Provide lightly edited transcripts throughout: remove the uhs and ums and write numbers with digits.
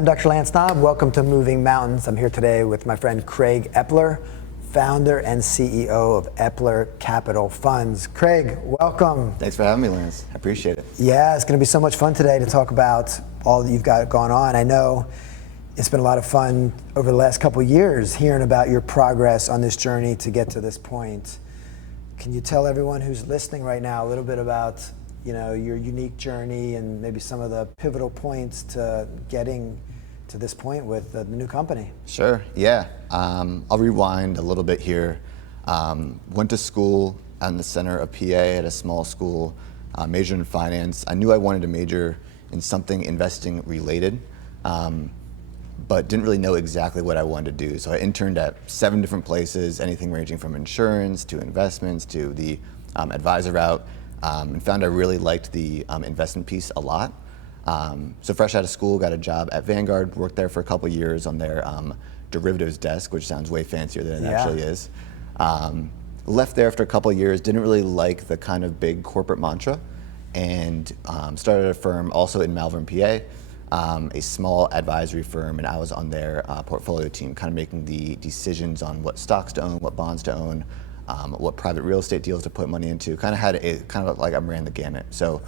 I'm Dr. Lance Knaub. Welcome to Moving Mountains. I'm here today with my friend Craig Eppler, founder and CEO of Eppler Capital Funds. Craig, welcome. Thanks for having me, Lance. I appreciate it. Yeah, it's going to be so much fun today to talk about all that you've got going on. I know it's been a lot of fun over the last couple of years hearing about your progress on this journey to get to this point. Can you tell everyone who's listening right now a little bit about your unique journey and maybe some of the pivotal points to getting to this point with the new company? Sure, yeah. I'll rewind a little bit here. Went to school in the center of PA at a small school, majored in finance. I knew I wanted to major in something investing related, but didn't really know exactly what I wanted to do. So I interned at 7 different places, anything ranging from insurance to investments to the advisor route. And found I really liked the investment piece a lot. So fresh out of school, got a job at Vanguard, worked there for a couple years on their derivatives desk, which sounds way fancier than it actually is. Left there after a couple years, didn't really like the kind of big corporate mantra, and started a firm also in Malvern, PA, a small advisory firm, and I was on their portfolio team, kind of making the decisions on what stocks to own, what bonds to own, what private real estate deals to put money into. Kind of like I ran the gamut. So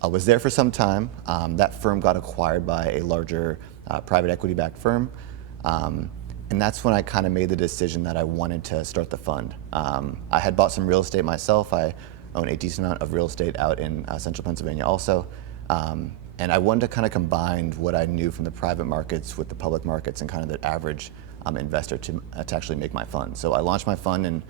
I was there for some time. That firm got acquired by a larger private equity-backed firm. And that's when I kind of made the decision that I wanted to start the fund. I had bought some real estate myself. I own a decent amount of real estate out in central Pennsylvania also. And I wanted to kind of combine what I knew from the private markets with the public markets and kind of the average investor to actually make my fund. So I launched my fund in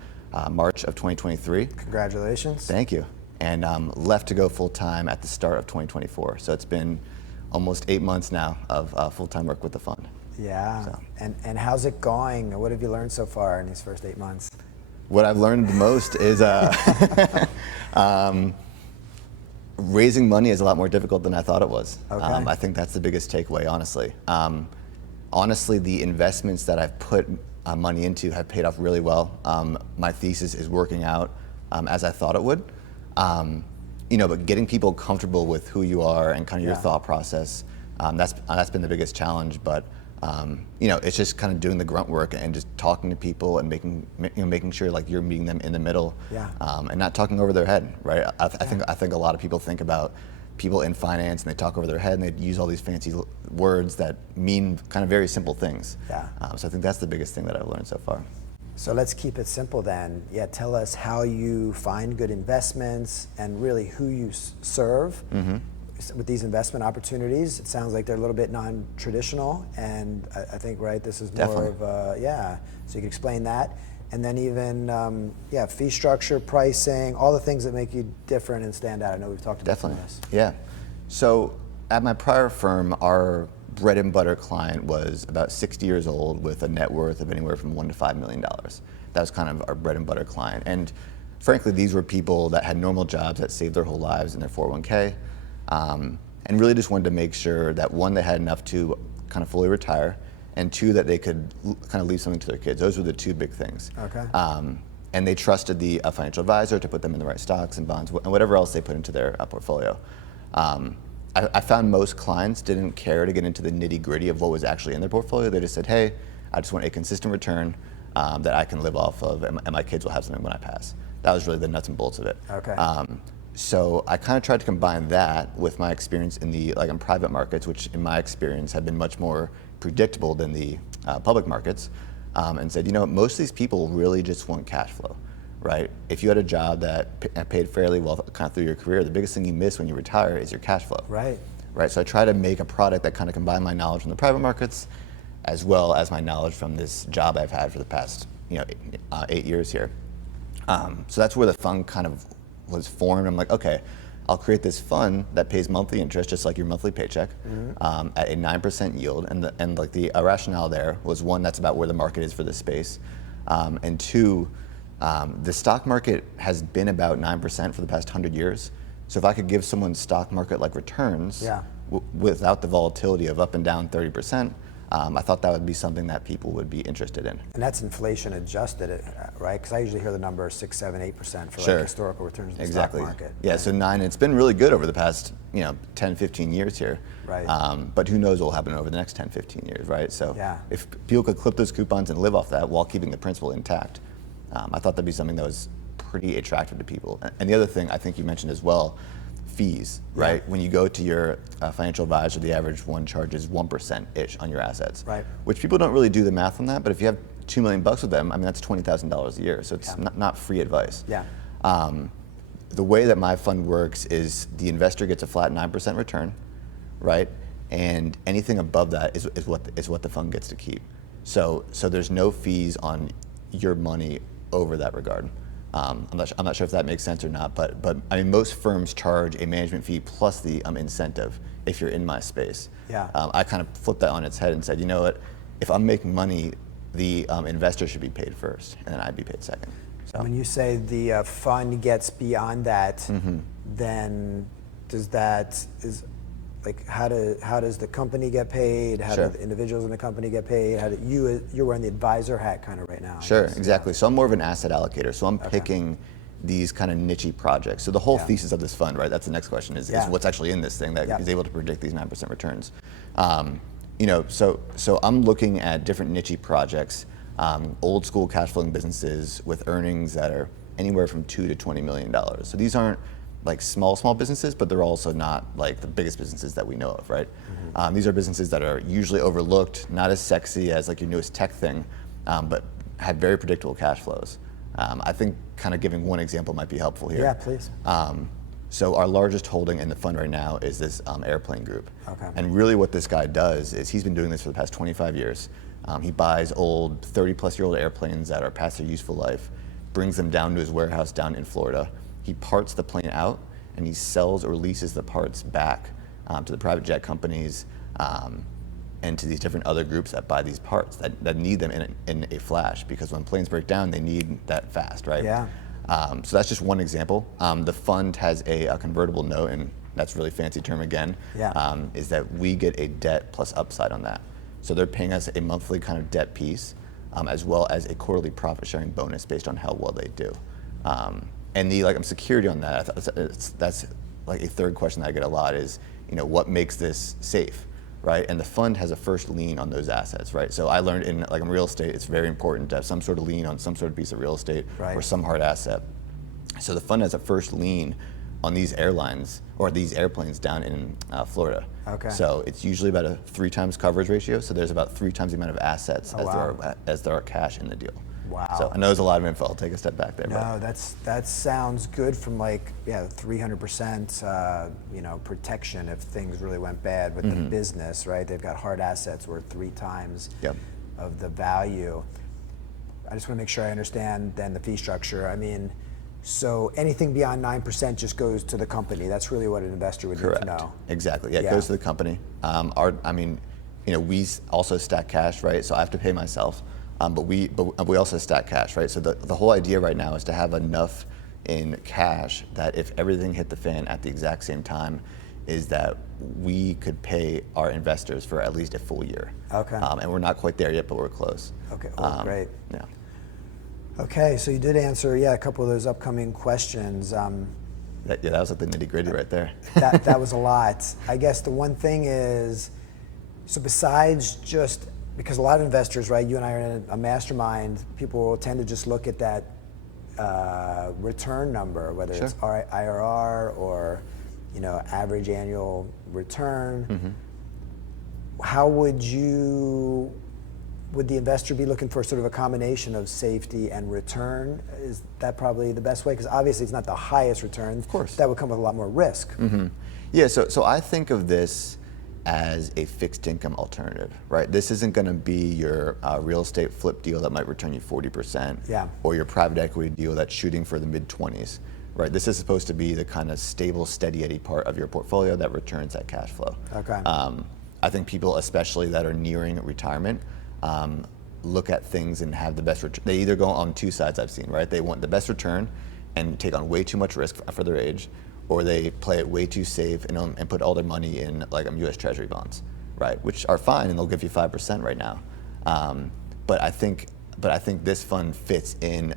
March of 2023. Congratulations. Thank you. And left to go full-time at the start of 2024. So it's been almost 8 months now of full-time work with the fund. Yeah, so. And how's it going? What have you learned so far in these first 8 months? What I've learned the most is raising money is a lot more difficult than I thought it was. I think that's the biggest takeaway, honestly. Honestly, the investments that I've put money into have paid off really well. My thesis is working out as I thought it would. But getting people comfortable with who you are and kind of your thought process, that's been the biggest challenge. But it's just kind of doing the grunt work and just talking to people and making sure like you're meeting them in the middle, and not talking over their head, right? I think a lot of people think about people in finance and they talk over their head and they use all these fancy words that mean kind of very simple things. So I think that's the biggest thing that I've learned so far. So let's keep it simple then. Tell us how you find good investments and really who you serve with these investment opportunities. It sounds like they're a little bit non-traditional, and I think, right, this is more of a, so you can explain that. And then even, fee structure, pricing, all the things that make you different and stand out. I know we've talked about this. Yeah. So at my prior firm, our bread and butter client was about 60 years old with a net worth of anywhere from $1 to $5 million. That was kind of our bread and butter client. And frankly, these were people that had normal jobs that saved their whole lives in their 401k, and really just wanted to make sure that, one, they had enough to kind of fully retire, and two, that they could kind of leave something to their kids. Those were the two big things. And they trusted the financial advisor to put them in the right stocks and bonds and whatever else they put into their portfolio. I found most clients didn't care to get into the nitty gritty of what was actually in their portfolio. They just said, hey, I just want a consistent return that I can live off of, and my kids will have something when I pass. That was really the nuts and bolts of it. So I kind of tried to combine that with my experience in private markets, which in my experience have been much more predictable than the public markets, and said, most of these people really just want cash flow, right? If you had a job that paid fairly well kind of through your career, the biggest thing you miss when you retire is your cash flow. Right. So I try to make a product that kind of combined my knowledge from the private markets as well as my knowledge from this job I've had for the past 8 years here. So that's where the fund kind of was formed. I'm like, okay, I'll create this fund that pays monthly interest, just like your monthly paycheck, at a 9% yield. And the rationale there was, one, that's about where the market is for this space, and two, the stock market has been about 9% for the past 100 years. So if I could give someone stock market like returns without the volatility of up and down 30%, I thought that would be something that people would be interested in. And that's inflation adjusted, right? Because I usually hear the number 6, 7, 8% for like historical returns in the stock market. Yeah, so 9, it's been really good over the past 10, 15 years here. Right. But who knows what will happen over the next 10, 15 years, right? So if people could clip those coupons and live off that while keeping the principal intact, I thought that'd be something that was pretty attractive to people. And the other thing I think you mentioned as well, fees, right? When you go to your financial advisor, the average one charges 1%-ish on your assets, right? Which people don't really do the math on that, but if you have $2 million with them, I mean, that's $20,000 a year, so it's not free advice. Yeah. The way that my fund works is the investor gets a flat 9% return, right? And anything above that is what the fund gets to keep. So there's no fees on your money over that regard. I'm not sure if that makes sense or not, but I mean, most firms charge a management fee plus the incentive if you're in my space. Yeah. I kind of flipped that on its head and said, you know what, if I'm making money, the investor should be paid first, and then I'd be paid second. So. When you say the fund gets beyond that, then how does the company get paid? How do the individuals in the company get paid? How do you're wearing the advisor hat kind of right now? Sure, exactly. So I'm more of an asset allocator. So I'm picking these kind of niche projects. So the whole thesis of this fund, right? That's the next question: is what's actually in this thing that is able to predict these 9% returns. So I'm looking at different niche projects, old school cash flowing businesses with earnings that are anywhere from $2 to $20 million. So these aren't like small businesses, but they're also not like the biggest businesses that we know of, right? These are businesses that are usually overlooked, not as sexy as like your newest tech thing, but have very predictable cash flows. I think kind of giving one example might be helpful here. Yeah, please. So our largest holding in the fund right now is this airplane group. Okay. And really what this guy does is he's been doing this for the past 25 years. He buys old 30-plus-year-old airplanes that are past their useful life, brings them down to his warehouse down in Florida. He parts the plane out, and he sells or leases the parts back to the private jet companies and to these different other groups that buy these parts that need them in a flash, because when planes break down, they need that fast, right? Yeah. So that's just one example. The fund has a convertible note, and that's a really fancy term again, is that we get a debt plus upside on that. So they're paying us a monthly kind of debt piece, as well as a quarterly profit sharing bonus based on how well they do. And the security on that, that's like a third question that I get a lot is, what makes this safe, right? And the fund has a first lien on those assets, right? So I learned in real estate, it's very important to have some sort of lien on some sort of piece of real estate or some hard asset. So the fund has a first lien on these airlines or these airplanes down in Florida. Okay. So it's usually about a 3 times coverage ratio. So there's about 3 times the amount of assets as there are cash in the deal. Wow. So I know there's a lot of info. I'll take a step back there. No, that sounds good from 300% protection if things really went bad with the business, right? They've got hard assets worth 3 times of the value. I just want to make sure I understand then the fee structure. I mean, so anything beyond 9% just goes to the company. That's really what an investor would need to know. Exactly. Yeah, it goes to the company. We also stack cash, right? So I have to pay myself. But we also stack cash, right? So the whole idea right now is to have enough in cash that if everything hit the fan at the exact same time, is that we could pay our investors for at least a full year. Okay. And we're not quite there yet, but we're close. Okay. Well, great. Yeah. Okay, so you did answer a couple of those upcoming questions. That was like the nitty-gritty right there. that was a lot. I guess the one thing is, so besides just, because a lot of investors, right, you and I are in a mastermind, people will tend to just look at that return number, whether it's IRR or average annual return. How would the investor be looking for sort of a combination of safety and return? Is that probably the best way? Because obviously it's not the highest return. Of course. That would come with a lot more risk. Yeah, so I think of this as a fixed income alternative, right? This isn't going to be your real estate flip deal that might return you 40%, or your private equity deal that's shooting for the mid-20s, right? This is supposed to be the kind of stable, steady Eddie part of your portfolio that returns that cash flow. Okay. I think people, especially that are nearing retirement, look at things and have the best return. They either go on 2 sides I've seen, right? They want the best return and take on way too much risk for their age, or they play it way too safe and put all their money in U.S. Treasury bonds, right? Which are fine, and they'll give you 5% right now. But I think this fund fits in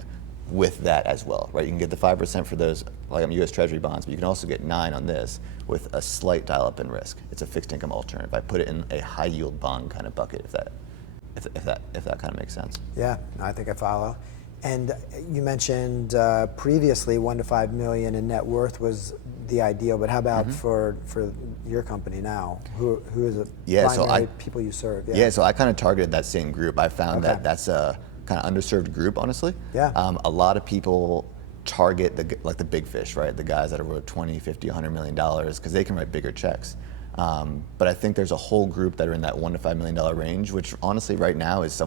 with that as well, right? You can get the 5% for those like U.S. Treasury bonds, but you can also get 9 on this with a slight dial-up in risk. It's a fixed income alternative. I put it in a high yield bond kind of bucket, if that kind of makes sense. Yeah, I think I follow. And you mentioned previously 1 to 5 million in net worth was the ideal, but how about for your company now? Who is the primary people you serve? Yeah, so I kind of targeted that same group. I found that that's a kind of underserved group, honestly. Yeah. A lot of people target the big fish, right? The guys that are worth 20, 50, 100 million dollars because they can write bigger checks. But I think there's a whole group that are in that $1 to $5 million range, which honestly right now is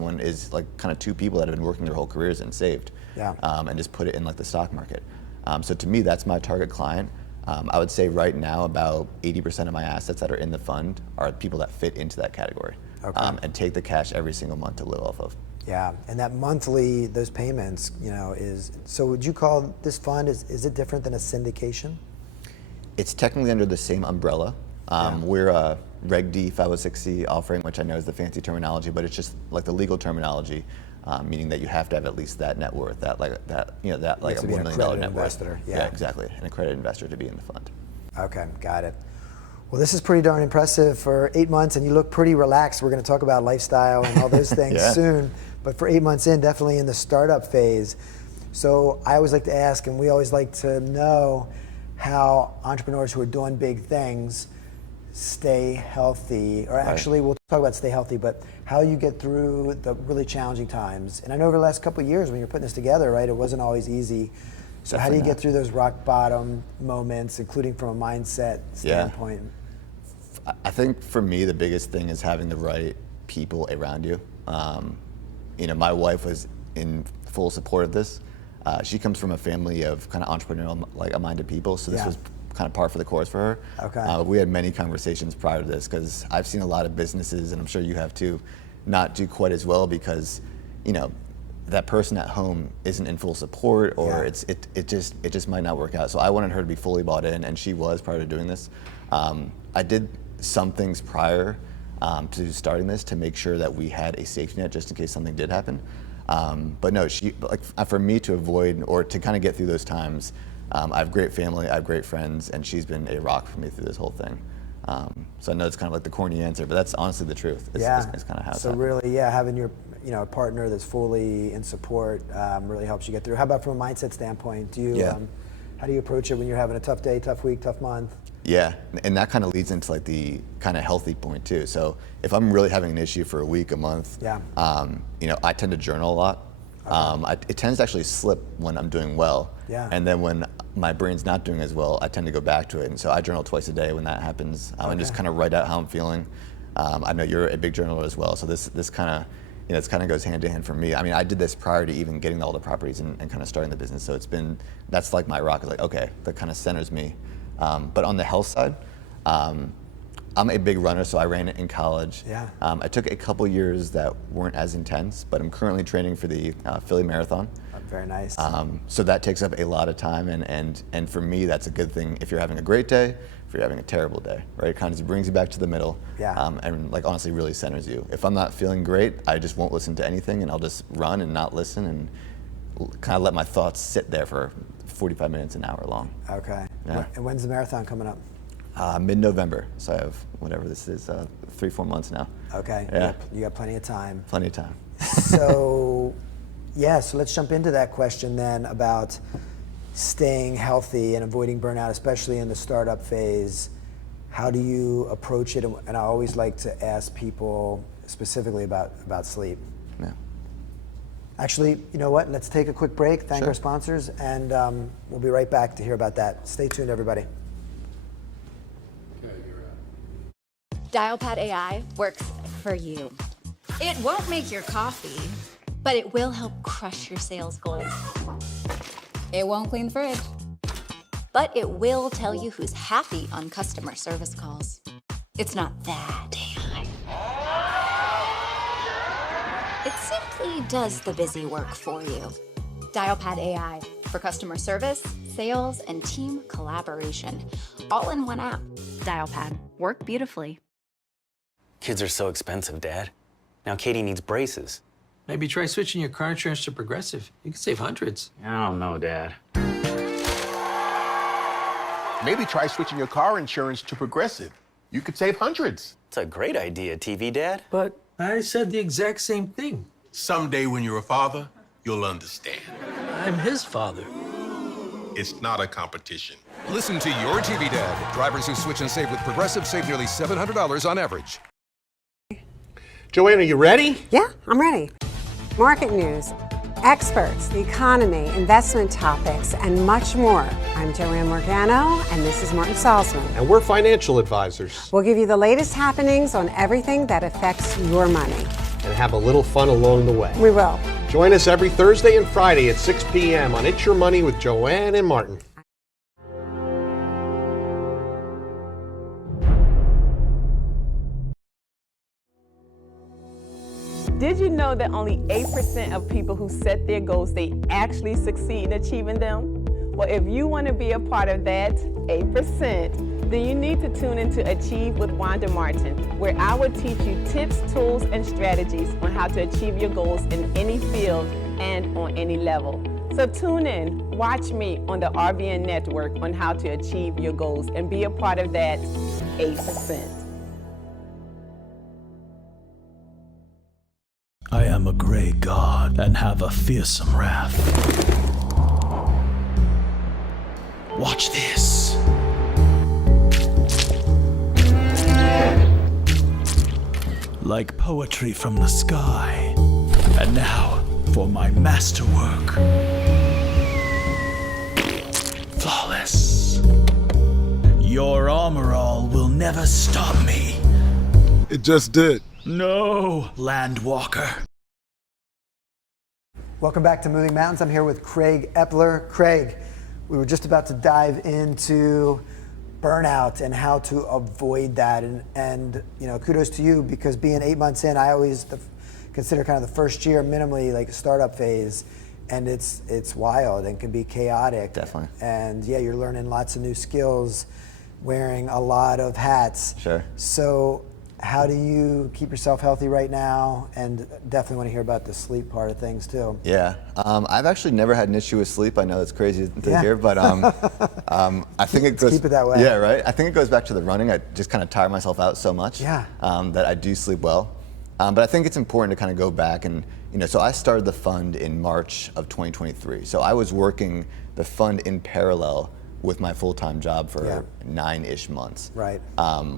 like kind of 2 people that have been working their whole careers and saved, and just put it in like the stock market. So to me, that's my target client. I would say right now about 80% of my assets that are in the fund are people that fit into that category, and take the cash every single month to live off of. Yeah, and that monthly, those payments, so would you call this fund, is it different than a syndication? It's technically under the same umbrella. We're a Reg D 506C offering, which I know is the fancy terminology, but it's just like the legal terminology, meaning that you have to have at least that net worth, that like a $1 million net worth. Yeah, exactly, an accredited investor to be in the fund. Okay, got it. Well, this is pretty darn impressive for 8 months, and you look pretty relaxed. We're going to talk about lifestyle and all those things soon, but for 8 months in, definitely in the startup phase. So I always like to ask, and we always like to know how entrepreneurs who are doing big things stay healthy, or actually we'll talk about stay healthy, but how you get through the really challenging times. And I know over the last couple of years when you're putting this together, right, it wasn't always easy. So how do you get through those rock bottom moments, including from a mindset standpoint? I think for me, the biggest thing is having the right people around you. My wife was in full support of this. She comes from a family of kind of entrepreneurial, minded people, so this was kind of par for the course for her. Okay. We had many conversations prior to this because I've seen a lot of businesses, and I'm sure you have too, not do quite as well because, that person at home isn't in full support, or it just might not work out. So I wanted her to be fully bought in, and she was prior to doing this. I did some things prior to starting this to make sure that we had a safety net just in case something did happen. But no, for me to avoid or to kind of get through those times, I have great family, I have great friends, and she's been a rock for me through this whole thing. So I know it's kind of like the corny answer, but that's honestly the truth. It's kind of how it's happened. Really, having your a partner that's fully in support really helps you get through. How about from a mindset standpoint? Do you how do you approach it when you're having a tough day, tough week, tough month? Yeah, and that kind of leads into like the kind of healthy point too. So if I'm really having an issue for a week, a month, I tend to journal a lot. It tends to actually slip when I'm doing well. And then when my brain's not doing as well, I tend to go back to it. And so I journal twice a day when that happens, and just kind of write out how I'm feeling. I know you're a big journaler as well, so this kind of this kind of goes hand in hand for me. I mean, I did this prior to even getting all the properties and kind of starting the business. So that's like my rock. Is like, okay, that kind of centers me. But on the health side, I'm a big runner, so I ran it in college. I took a couple years that weren't as intense, but I'm currently training for the Philly Marathon. Very nice. So that takes up a lot of time, and for me, that's a good thing if you're having a great day, if you're having a terrible day, right? It kind of just brings you back to the middle, and honestly really centers you. If I'm not feeling great, I just won't listen to anything, and I'll just run and not listen, and kind of let my thoughts sit there for 45 minutes, an hour long. Okay. And when's the marathon coming up? Mid-November, so I have whatever this is, 3-4 months now. Okay. You got plenty of time. Plenty of time. So let's jump into that question then about staying healthy and avoiding burnout, especially in the startup phase. How do you approach it? And I always like to ask people specifically about sleep. Yeah. Actually, you know what? Let's take a quick break, thank our sponsors, and we'll be right back to hear about that. Stay tuned, everybody. Dialpad AI works for you. It won't make your coffee, but it will help crush your sales goals. It won't clean the fridge, but it will tell you who's happy on customer service calls. It's not that AI. It simply does the busy work for you. Dialpad AI for customer service, sales, and team collaboration. All in one app. Dialpad. Work beautifully. Kids are so expensive, Dad. Now Katie needs braces. Maybe try switching your car insurance to Progressive. You could save hundreds. I don't know, Dad. Maybe try switching your car insurance to Progressive. You could save hundreds. It's a great idea, TV Dad. But I said the exact same thing. Someday when you're a father, you'll understand. I'm his father. It's not a competition. Listen to Your TV Dad. Drivers who switch and save with Progressive save nearly $700 on average. Joanne, are you ready? Yeah, I'm ready. Market news, experts, the economy, investment topics, and much more. I'm Joanne Morgano, and this is Martin Salzman. And we're financial advisors. We'll give you the latest happenings on everything that affects your money. And have a little fun along the way. We will. Join us every Thursday and Friday at 6 p.m. on It's Your Money with Joanne and Martin. Did you know that only 8% of people who set their goals, they actually succeed in achieving them? Well, if you want to be a part of that 8%, then you need to tune into Achieve with Wanda Martin, where I will teach you tips, tools, and strategies on how to achieve your goals in any field and on any level. So tune in, watch me on the RBN Network on how to achieve your goals and be a part of that 8%. I am a grey god and have a fearsome wrath. Watch this. Like poetry from the sky. And now for my masterwork. Flawless. Your armor all will never stop me. It just did. No, Landwalker. Welcome back to Moving Mountains. I'm here with Craig Eppler. Craig, we were just about to dive into burnout and how to avoid that. And you know, kudos to you, because being 8 months in, I always consider kind of the first year minimally like a startup phase, and it's wild and can be chaotic. Definitely. And yeah, you're learning lots of new skills, wearing a lot of hats. Sure. So how do you keep yourself healthy right now? And definitely want to hear about the sleep part of things too. Yeah, I've actually never had an issue with sleep. I know that's crazy to hear, but I think it goes. Keep it that way. Yeah, right. I think it goes back to the running. I just kind of tire myself out so much. Yeah. That I do sleep well. But I think it's important to kind of go back and, you know, so I started the fund in March of 2023. So I was working the fund in parallel with my full-time job for 9-ish months. Right.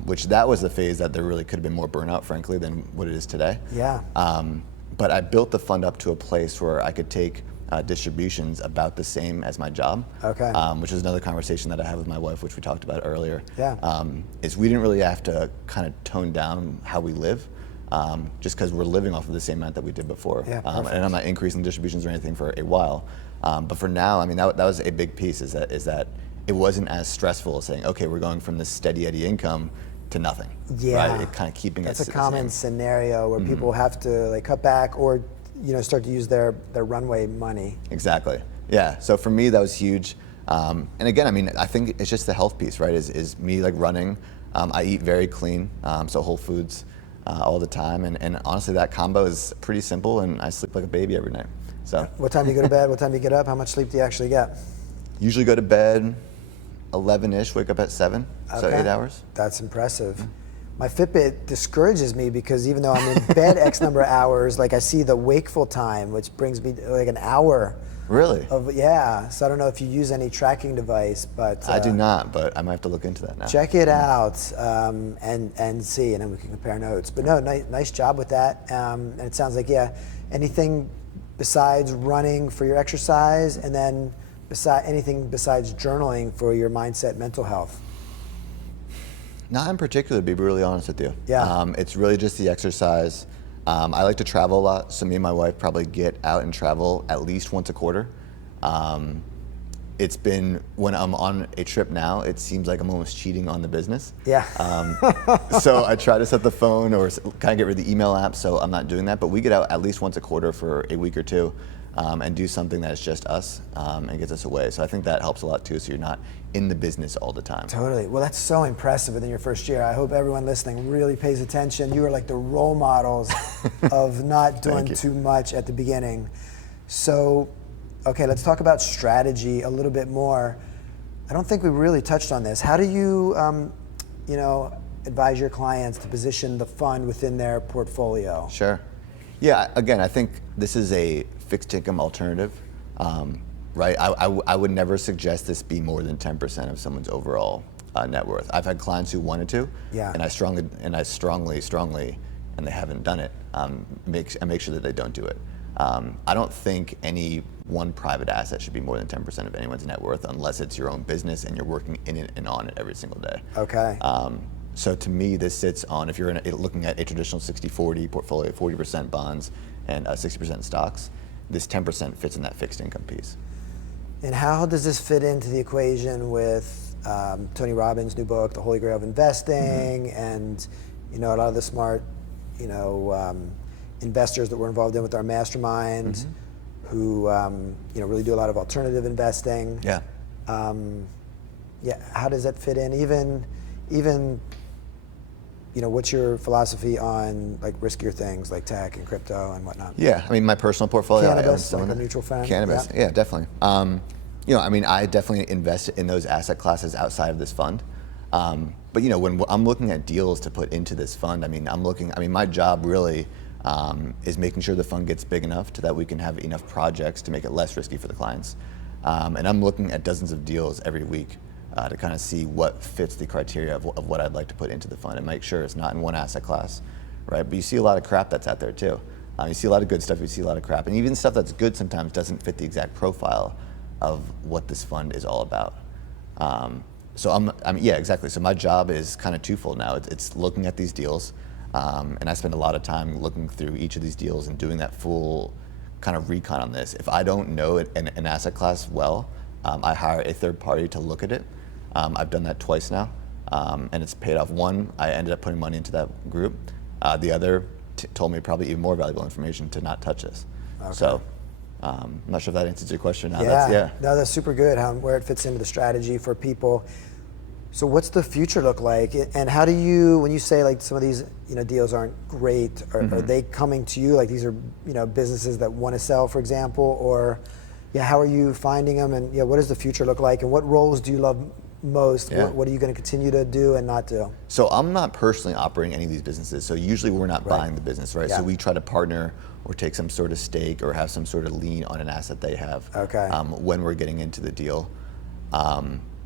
Which that was the phase that there really could have been more burnout, frankly, than what it is today. Yeah. But I built the fund up to a place where I could take distributions about the same as my job. Okay. Which is another conversation that I have with my wife, which we talked about earlier. Yeah. Is we didn't really have to kind of tone down how we live, just because we're living off of the same amount that we did before. Yeah, and I'm not increasing distributions or anything for a while. But for now, I mean, that was a big piece, is that it wasn't as stressful as saying, okay, we're going from this steady Eddie income to nothing. Yeah. Right? It kind of keeping That's us a the common same. scenario where people have to like cut back or, you know, start to use their runway money. Exactly. Yeah. So for me, that was huge. And again, I mean, I think it's just the health piece, right? Is me like running. I eat very clean, so whole foods all the time. And honestly, that combo is pretty simple, and I sleep like a baby every night. So. What time do you go to bed? What time do you get up? How much sleep do you actually get? Usually go to bed 11-ish, wake up at 7, so 8 hours. That's impressive. My Fitbit discourages me because even though I'm in bed X number of hours, like I see the wakeful time, which brings me like an hour. Really? Yeah, so I don't know if you use any tracking device, but I do not, but I might have to look into that now. check it out and see, and then we can compare notes. But no, nice job with that. And it sounds like, yeah, anything besides running for your exercise, and then anything besides journaling for your mindset, mental health? Not in particular, to be really honest with you. Yeah. It's really just the exercise. I like to travel a lot, so me and my wife probably get out and travel at least once a quarter. It's been, when I'm on a trip now, it seems like I'm almost cheating on the business. Yeah. So I try to set the phone or kind of get rid of the email app, so I'm not doing that. But we get out at least once a quarter for a week or two. and do something that is just us and gets us away. So I think that helps a lot too, so you're not in the business all the time. Totally. Well, that's so impressive within your first year. I hope everyone listening really pays attention. You are like the role models of not doing too much at the beginning. So, okay, let's talk about strategy a little bit more. I don't think we really touched on this. How do you, advise your clients to position the fund within their portfolio? Sure. Yeah, again, I think this is a fixed income alternative, right? I would never suggest this be more than 10% of someone's overall net worth. I've had clients who wanted to, and I strongly, and they haven't done it, make sure that they don't do it. I don't think any one private asset should be more than 10% of anyone's net worth unless it's your own business and you're working in it and on it every single day. Okay. So to me, this sits on, if you're looking at a traditional 60-40 portfolio, 40% bonds and 60% stocks, this 10% fits in that fixed income piece. And how does this fit into the equation with Tony Robbins' new book, The Holy Grail of Investing, and a lot of the smart, investors that we're involved in with our mastermind, who really do a lot of alternative investing. Yeah. How does that fit in? Even what's your philosophy on like riskier things like tech and crypto and whatnot? Yeah, I mean, my personal portfolio. Cannabis, like a mutual fund. Cannabis, yeah, definitely. I definitely invest in those asset classes outside of this fund. But when I'm looking at deals to put into this fund, my job really is making sure the fund gets big enough so that we can have enough projects to make it less risky for the clients. And I'm looking at dozens of deals every week to kind of see what fits the criteria of what I'd like to put into the fund and make sure it's not in one asset class, right? But you see a lot of crap that's out there too. You see a lot of good stuff, you see a lot of crap. And even stuff that's good sometimes doesn't fit the exact profile of what this fund is all about. Exactly. So my job is kind of twofold now. It's looking at these deals, and I spend a lot of time looking through each of these deals and doing that full kind of recon on this. If I don't know an asset class well, I hire a third party to look at it. I've done that twice now, and it's paid off. One, I ended up putting money into that group. The other told me probably even more valuable information to not touch this. Okay. So I'm not sure if that answers your question. No, that's super good, where it fits into the strategy for people. So what's the future look like? And how do you, when you say like some of these deals aren't great, are they coming to you? Like these are businesses that want to sell, for example, or how are you finding them? And what does the future look like? And what roles do you love most? What are you going to continue to do and not do? So I'm not personally operating any of these businesses. So usually we're not buying the business, right? Yeah. So we try to partner or take some sort of stake or have some sort of lien on an asset they have. Okay. When we're getting into the deal.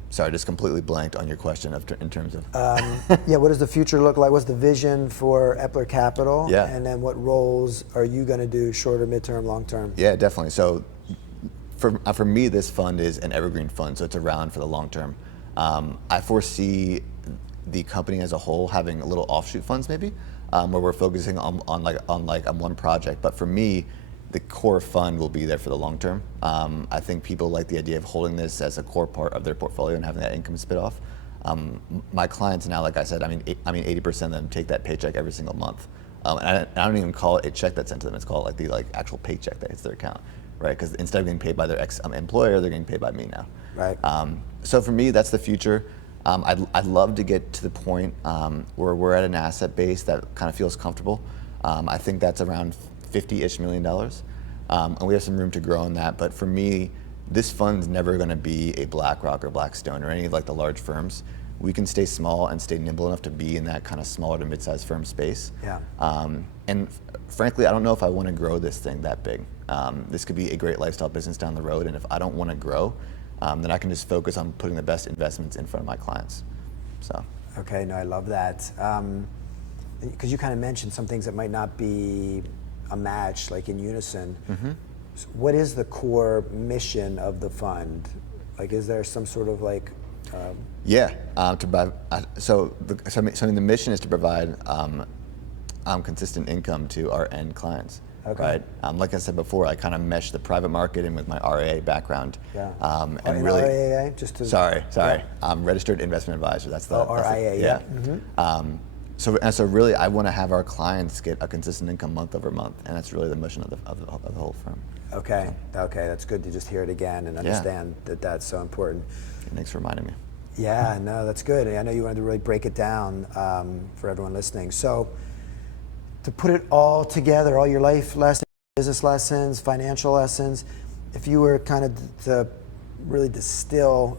Sorry, I just completely blanked on your question in terms of. What does the future look like? What's the vision for Eppler Capital? Yeah. And then what roles are you going to do, shorter, midterm, long term? Yeah, definitely. So for me, this fund is an evergreen fund, so it's around for the long term. I foresee the company as a whole having a little offshoot funds maybe, where we're focusing on one project. But for me, the core fund will be there for the long term. I think people like the idea of holding this as a core part of their portfolio and having that income spit off. My clients now, like I said, 80% of them take that paycheck every single month. And I don't even call it a check that's sent to them. It's called like the actual paycheck that hits their account, right? Because instead of getting paid by their ex-employer, they're getting paid by me now. Right. So for me, that's the future. I'd love to get to the point where we're at an asset base that kind of feels comfortable. I think that's around $50-ish million. And we have some room to grow in that. But for me, this fund's never going to be a BlackRock or Blackstone or any of like the large firms. We can stay small and stay nimble enough to be in that kind of smaller to mid-sized firm space. Yeah. And frankly, I don't know if I want to grow this thing that big. This could be a great lifestyle business down the road. And if I don't want to grow, then I can just focus on putting the best investments in front of my clients. So. Okay, no, I love that. Because you kind of mentioned some things that might not be a match, like in unison. So what is the core mission of the fund? Like, is there some sort of like? The mission is to provide consistent income to our end clients. Okay. Right. Like I said before, I kind of mesh the private market in with my RIA background. Yeah. And really. RIA, just to. Sorry. Yeah. Registered Investment Advisor. That's the. RIA. Yeah. So really, I want to have our clients get a consistent income month over month, and that's really the mission of the whole firm. Okay, that's good to just hear it again and understand that that's so important. Thanks for reminding me. Yeah, no, that's good. I know you wanted to really break it down for everyone listening. So to put it all together, all your life lessons, business lessons, financial lessons, if you were kind of to really distill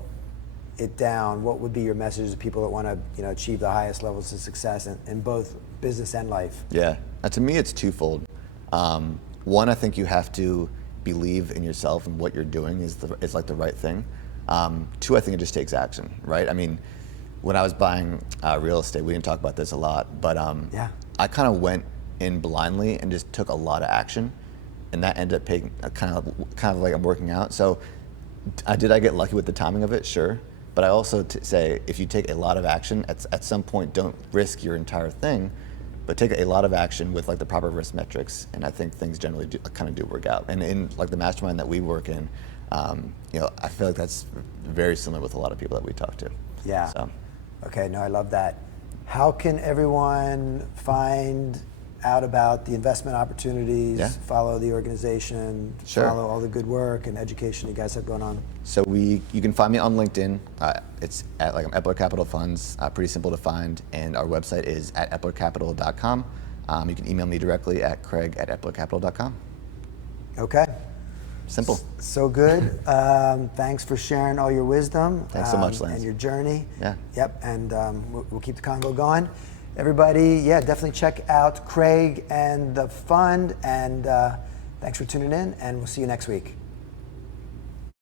it down, what would be your message to people that want to achieve the highest levels of success in both business and life? Yeah, to me it's twofold. One, I think you have to believe in yourself and what you're doing is like the right thing. Two, I think it just takes action, right? I mean, when I was buying real estate, we didn't talk about this a lot, but I kind of went in blindly and just took a lot of action, and that ended up paying kind of like I'm working out. So did I get lucky with the timing of it? Sure. But I also say if you take a lot of action, at some point don't risk your entire thing, but take a lot of action with like the proper risk metrics, and I think things generally do work out. And in like the mastermind that we work in, I feel like that's very similar with a lot of people that we talk to. Yeah. So. Okay, no, I love that. How can everyone find out about the investment opportunities, follow the organization, follow all the good work and education you guys have going on? So you can find me on LinkedIn. It's at Eppler Capital Funds, pretty simple to find, and our website is at epplercapital.com. You can email me directly at craig@epplercapital.com. Okay. Simple. So good. Thanks for sharing all your wisdom. Thanks so much, Lance. And your journey. Yeah. Yep, and we'll keep the convo going. Everybody, definitely check out Craig and the fund, and thanks for tuning in, and we'll see you next week.